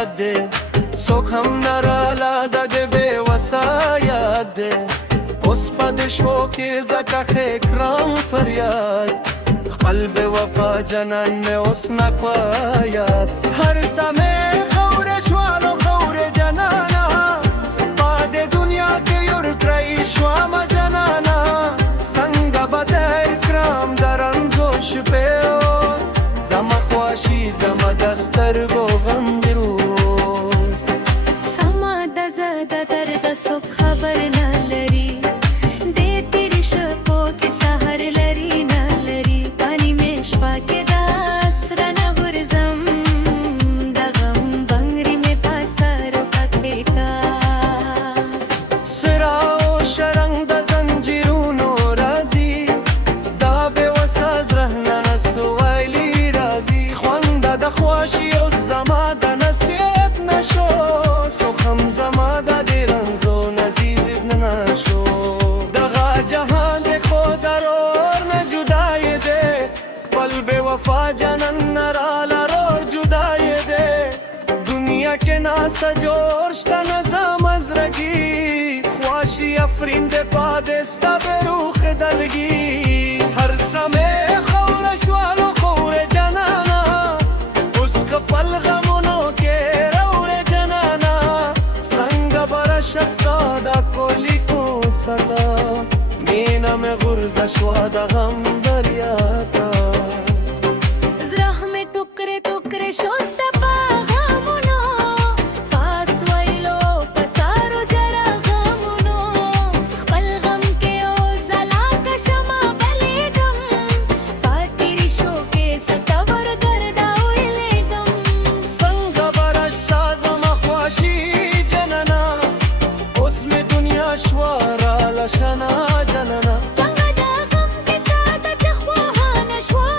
یاد دے څوک هم نه راله د دې بې وسه یاد دے اوس په دې شپو کې ځکه اکرام فریاد خپل بې وفا جنان مې اوس نه په یاد هر سمې خورې شوالو خورې جنانا په دې دنیا کې یور کړی شومه جنانا څنګه به د اکرام د رنځو شپې اوس زما خواشي زما د سترګو غم دې روز سما د زه د درد څوک خبر نه لري دې تېرې شپو کې سحر لري نه لري پاني مې شپه کې د اسره نه غورځم د غم بنګري مې په سر پکې کا سرا او شرنګ د زنجیرونو راځي دا بې وسه زړه نه نسوایلي راځي خوند د خواشي اوس زما د نصیب نشو څوک هم زما د دې رنځو نصیب نشو دغه جهان دې خو درور نه جدای دی بل بې وفا جنن نه راله رور جدای دی دنیا کې ناسته جوړ شته نه زمزرګي خواشي افرین دې پادې ستا بې روح دلګي هر سمې خوره شوالو خورې جنانا اوس خپل غمونو کې روړې جنانا څنګه به رشه ستا د کولیکو ستا مینه مې غورځه شوه د غم دریا ته زړه مې ټوکرې ټوکرې شو ستا په غمونو پاس ویلو په سارو جره غمونو خپل غم کې اوس ځلاکه شمه بلېږم په تېرې شو کې ستور درده ویلېږم څنګه به رشه زما خواشي جنانا اوس مې دنیا شوه راله شنه جنانا څنګه د غم کیسه ده چې خواهانه شوه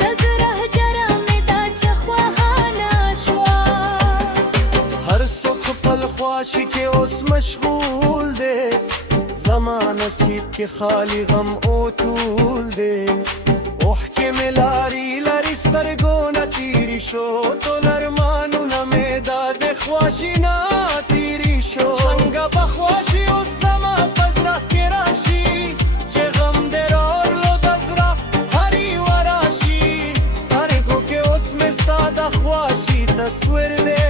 د زړه جره مې ده چې خواهانه شوه هر څوک خپل خواشي کې اوس مشغول دی زما نصیب کې خالی غم او طول دی اوح کې مې لاري لاري سترګو نه تیرې شو ټول ارمانونه مې دا د خواشي نه تیرې شو څنګه به خواشي اوس زما په زړه کې راشي چې غم دې راورلو د زړه هرې وراشي سترګو کې اوس مې ستا د خواشي تصویر دی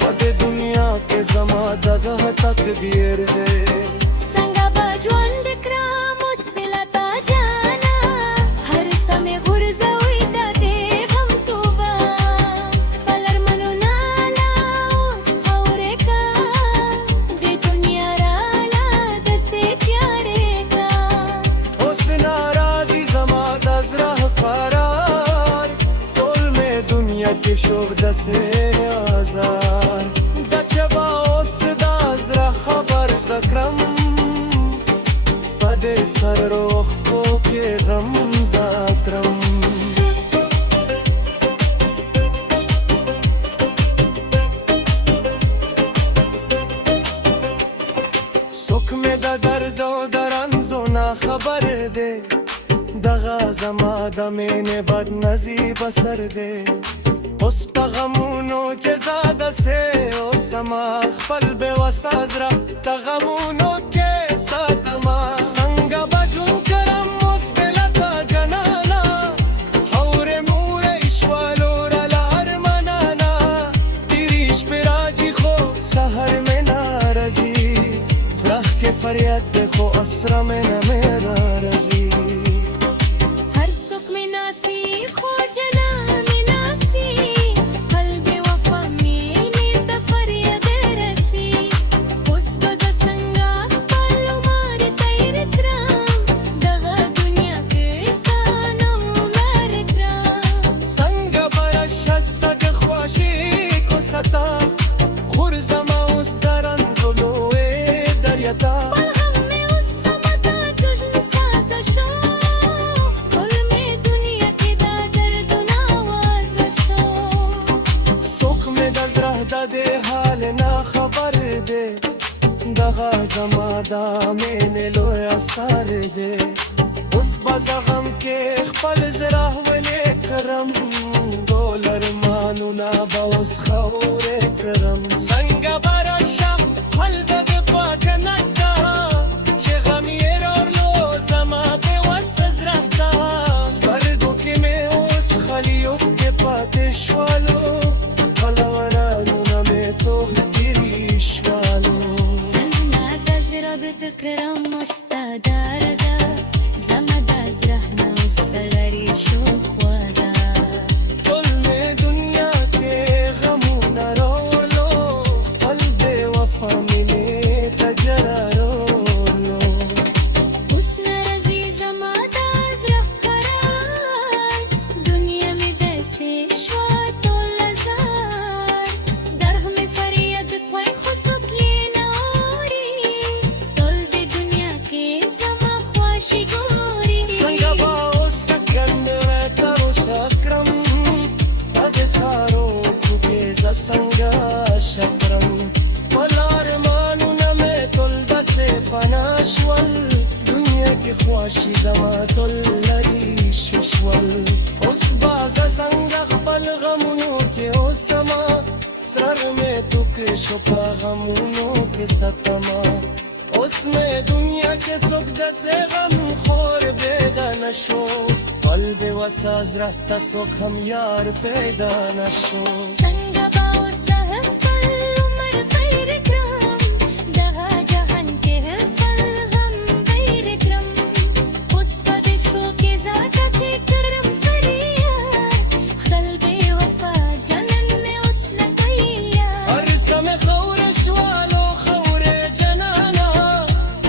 په دې دنیا کې زما دغه تقدیر دی څنګه به ژوند کړم اوس بلا تا جانا هر سمې غورځوي د دې غم توبه خپل ارمانونه لا اوس خاورې کا دې دنیا راله داسې تیارې کا اوس ناراضي زما د زړه قرار ټول مې دنیا کې شو داسې آزار د چې به اوس دا زړه خبر زه کړم په دې سر روښتو کې غم زه کړم څوک مې د درد او د رنځو نه خبر دی دغه زما د مینې بد نصیبه سر دی اوس په غمونو کې زاده سې اوس زما خپل بې وسه زړه د غمونو کې ساتمه څنګه به ژوند کړم اوس بېله تا جنانا هورې مورې شوالو راله ارمانانا تېرې شپې راځي خو سحر مې نه راځي زړه کې فریاد دی خو اسره مې نه مې راځي هر څوک مې ناسي خو جنا مې ناسي خپل بې وفا مینې ته فریاد رسي اوس به زه څنګه خپل عمر تېر کړم دغه دنیا کې تا نوم لار کړم څنګه به رشه ستا د خواشي کوڅه ته غورځمه اوس د رنځو لویې دریا ته خپل غم مې اوس سمه ده جشن سازه شو ټول مې دنیا کې دا دردونه وازه شو څوک مې د زړه د دې حال نه خبر دی دغه زما د مینې لوی اثر دی اوس به زه غم کې خپل زړه ولیکرم ټول ارمانونه به اوس خاورې کړم څنګه به راشم هلته د پاکنک ته چې غم یې راغلو زما بې وسه زړه ته سترګو کې مې اوس خالي اوښکې پاتې شولو پلورانونه مې ټول تېرې شولو څنګه د زړه بتکرم ستا درده زما د زړه نه اوس لرې شو خواږه ټول مې دنیا کې غمونه راوړلو خپل بې وفا مینې ته جره راوړلو اوس نه راځي زما د زړه قرار دنیا مې داسې شوه ټوله زار زړه مې فریاد کوي خو څوک یې نه اوري ټول دې دنیا کې زما خواشي ګوري څنګه به اوس سکند تر اوسه کړم دا د سارو کوکې زه څنګه شکرم خپل ارمانونه مې ټول داسې فنا شول دنیا کې خواشي زما ټول لرې شول اوس به زه څنګه خپل غمونو کې اوسمه سر مې توکې شو په غمونو کې ستمه اوس مې دنیا کې څوک داسې غم خور پیدا نشو پل بې وسه زړه ته څوک هم یار پیدا نشو څنګه به اوس زه خپل عمر تېر کړم دغه جهان کې خپل غم هېر کړم اوس په دې شو کې زه کټې کړم فریاد خپل بې وفا جنن مې اوس نه کوي یاد هر څه مې خورې شولو خورې جنانه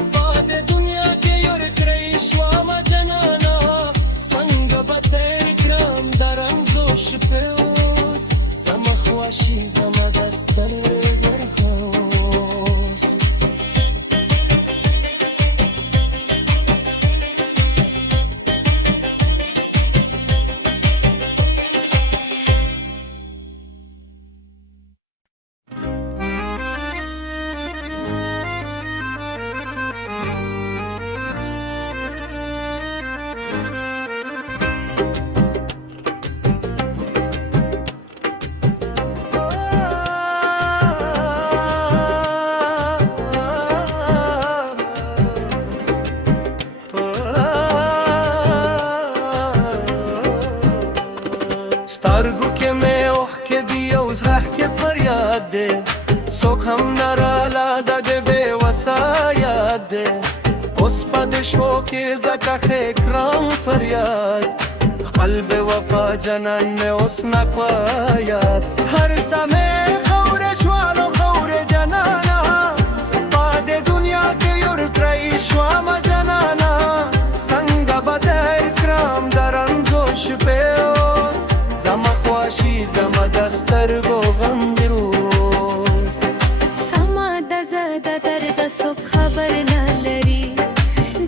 باد دنیا کې یور کړی شومه جنانه څنګه به تېر کړم د رمزو شپې اوس زما خواشي زما د سترګو اوس سترګو کې مې اوښکې دي او زړه کې فریاد دی څوک هم نه راله د دې بې وسه یاد دی اوس په دې شپو کې زه کښې کړم فریاد خپل بې وفا جنان مې اوس نه کوه یاد هر څه مې خورې شولو خورې جنانه په دې دنیا کې یور کړی شومه جنانه څنګه به تېر کړم د رمزو شپې اوس زما خواشي زما د سترګو غم دی اوس سما د زه د درده څوک خبر نه لري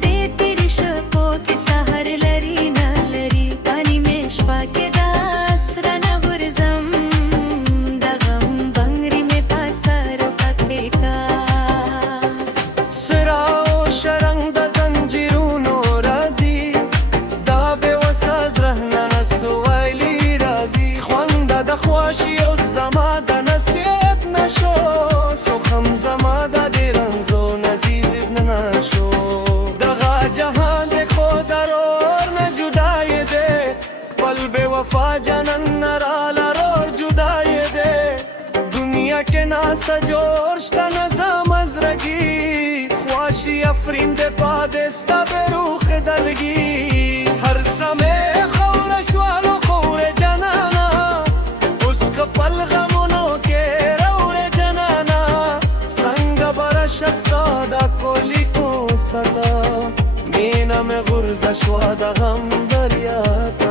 دې تېرې شپو کې سهار لري نه لري پاني مې شپه کې داس رانه غورځم د غم بنګري مې په سر پکې کا سرا او شرنګ د زنجیرونو راځي دا بې وسه زړه نه نسوایلي راځي خوند د خواشي اوس زما د نصیب نشو څوک هم زما د دې رمزو نصیب نشو دغه جهان د خو درور نه جدای دی خپل بې وفا جنن نه راله رور جدای دی دنیا کې ناسته جوړ شته نظم زړګي خواشي افرین د پادې ستا بې روح دلګي هر څه مې خوره شولو خورې جنانه اوس خپل غمونو کې راوړې جنانه څنګه به راشه ستا دا کولی کوڅه ته مینه مې غورځه شوه د غم دریا ته